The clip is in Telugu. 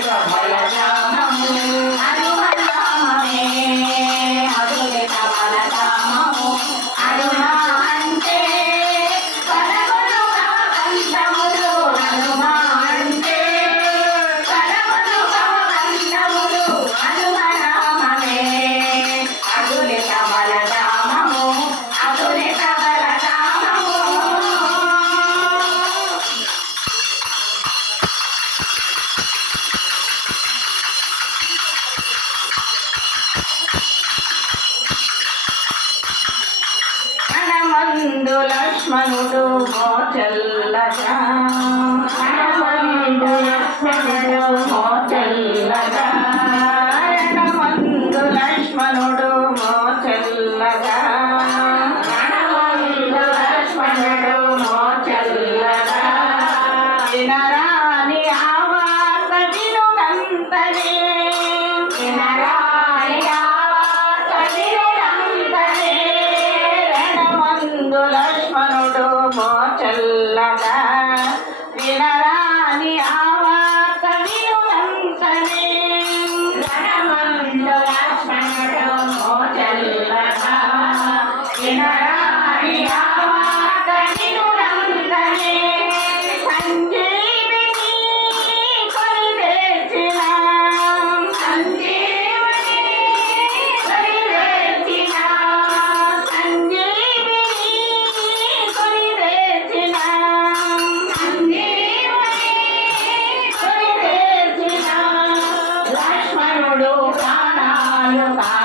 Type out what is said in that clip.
They got my మనమందు Lakshmanudu మోచల్లట మనమందు Lakshmanudu మోచల్లట మనమందు Lakshmanudu మోచల్లట మనమందు Lakshmanudu మోచల్లట Nó đã